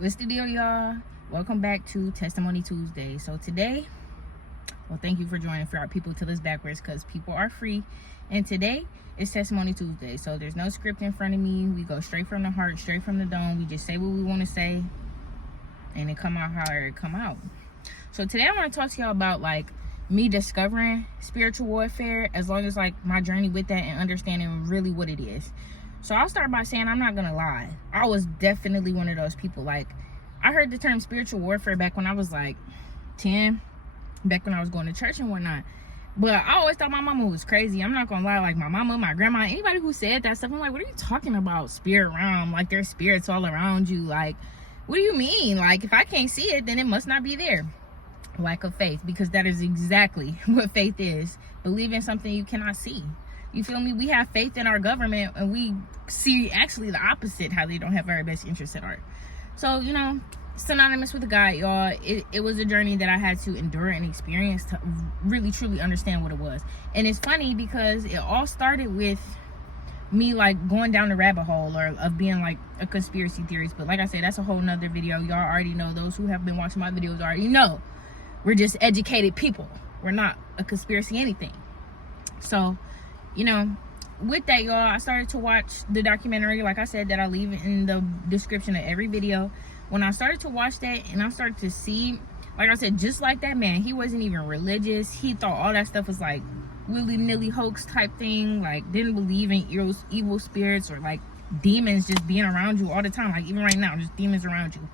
What's the deal, y'all? Welcome back to Testimony Tuesday. So today, well, thank you for joining for our people till it's backwards, because people are free. And today is Testimony Tuesday. So there's no script in front of me. We go straight from the heart, straight from the dome. We just say what we want to say, and it come out however it come out. So today I want to talk to y'all about me discovering spiritual warfare, as long as my journey with that and understanding really what it is. So I'll start by saying, I'm not gonna lie, I was definitely one of those people. I heard the term spiritual warfare back when I was 10, back when I was going to church and whatnot. But I always thought my mama was crazy. I'm not gonna lie, my mama, my grandma, anybody who said that stuff, I'm like, what are you talking about, spirit realm? There's spirits all around you. What do you mean? If I can't see it, then it must not be there. Lack of faith, because that is exactly what faith is. Believe in something you cannot see. You feel me? We have faith in our government, and we see actually the opposite, how they don't have our best interests at heart. So, synonymous with God, y'all. It was a journey that I had to endure and experience to really, truly understand what it was. And it's funny because it all started with me going down the rabbit hole of being a conspiracy theorist. But like I said, that's a whole nother video. Y'all already know. Those who have been watching my videos already know. We're just educated people. We're not a conspiracy anything. So, with that, y'all, I started to watch the documentary, like I said, that I leave in the description of every video. When I started to watch that and I started to see, like I said, just like that man, he wasn't even religious. He thought all that stuff was willy-nilly hoax type thing. Didn't believe in evil spirits or demons just being around you all the time. Even right now, just demons around you.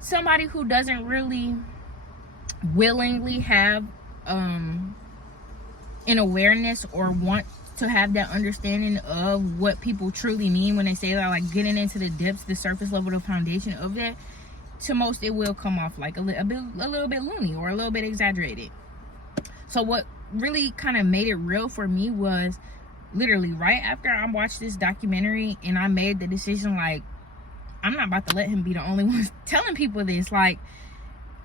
Somebody who doesn't really willingly have an awareness or want to have that understanding of what people truly mean when they say that, getting into the depths, the surface level, the foundation of that, to most it will come off a little bit loony or a little bit exaggerated. So what really kind of made it real for me was literally right after I watched this documentary, and I made the decision I'm not about to let him be the only one telling people this.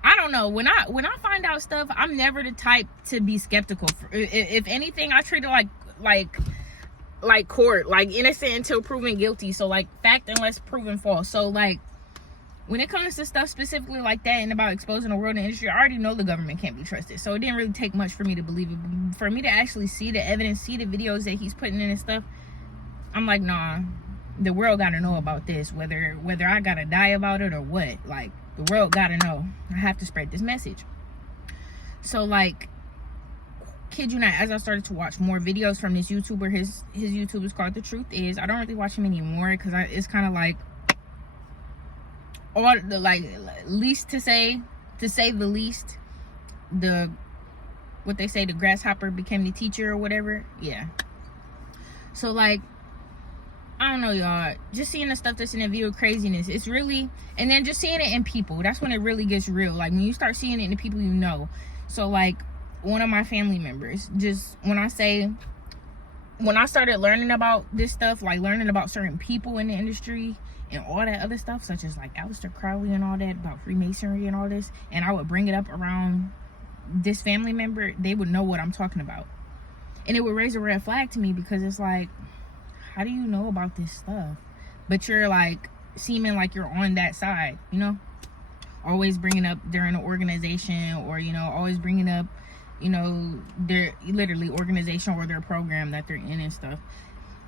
I don't know, when I find out stuff, I'm never the type to be skeptical. If anything, I treat it like court, innocent until proven guilty. So fact unless proven false. So when it comes to stuff specifically like that and about exposing the world and industry, I already know the government can't be trusted. So it didn't really take much for me to believe it. For me to actually see the evidence, see the videos that he's putting in and stuff, I'm like, nah, the world gotta know about this, whether I gotta die about it or what. The world gotta know. I have to spread this message. So kid you not, as I started to watch more videos from this YouTuber, his YouTube is called The Truth Is. I don't really watch him anymore because it's kind of all the least to say the least, what they say, the grasshopper became the teacher or whatever. Yeah. So I don't know, y'all, just seeing the stuff that's in the video, craziness, it's really, and then just seeing it in people, that's when it really gets real. When you start seeing it in the people you know. So one of my family members, just when I started learning about this stuff, learning about certain people in the industry and all that other stuff, such as Aleister Crowley and all that, about Freemasonry and all this, and I would bring it up around this family member, they would know what I'm talking about. And it would raise a red flag to me, because it's how do you know about this stuff, but you're seeming like you're on that side, always bringing up during an organization, or always bringing up their literally organization or their program that they're in and stuff.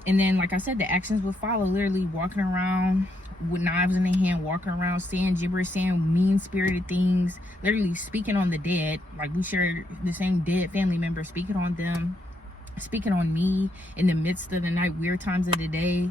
And then like I said, the actions would follow, literally walking around with knives in their hand, walking around saying gibberish, saying mean-spirited things, literally speaking on the dead. We share the same dead family member, speaking on them, speaking on me in the midst of the night, weird times of the day,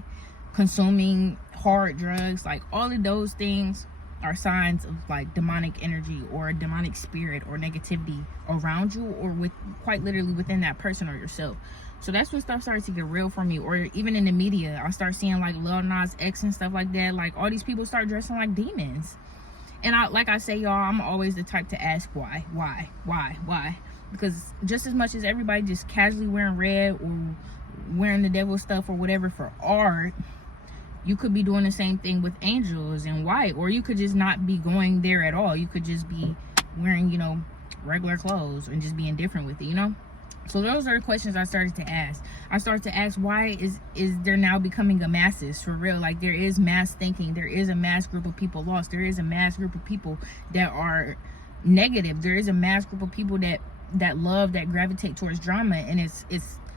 consuming hard drugs. All of those things are signs of demonic energy or a demonic spirit or negativity around you, or with quite literally within that person or yourself. So that's when stuff started to get real for me. Or even in the media, I start seeing Lil Nas X and stuff like that. All these people start dressing like demons. And I say, y'all, I'm always the type to ask why. Because just as much as everybody just casually wearing red or wearing the devil stuff or whatever for art, you could be doing the same thing with angels and white. Or you could just not be going there at all. You could just be wearing, regular clothes and just being different with it, So those are the questions I started to ask. I started to ask, why is there now becoming a masses for real? Like, there is mass thinking. There is a mass group of people lost. There is a mass group of people that are negative. There is a mass group of people that love, that gravitate towards drama. And it's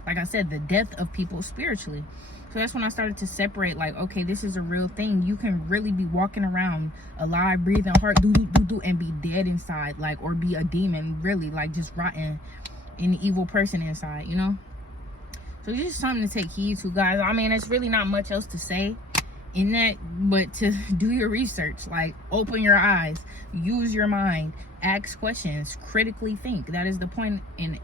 like I said, the death of people spiritually. So that's when I started to separate, like, okay, this is a real thing. You can really be walking around alive, breathing, heart, do, and be dead inside, like, or be a demon, really, like, just rotten, an evil person inside, you know? So it's just something to take heed to, guys. I mean, it's really not much else to say in that, but to do your research, like, open your eyes, use your mind, ask questions, critically think. That is the point in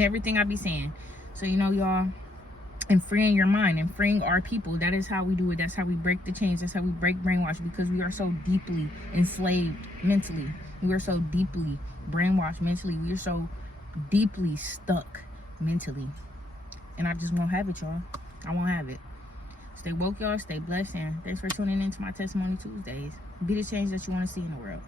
everything I be saying. So, you know, y'all, and freeing your mind and freeing our people, that is how we do it. That's how we break the chains. That's how we break brainwash, because we are so deeply enslaved mentally. We are so deeply brainwashed mentally. We are so deeply stuck mentally, and I just won't have it, y'all. I won't have it. Stay woke, y'all. Stay blessed, and thanks for tuning in to my Testimony Tuesdays. Be the change that you want to see in the world.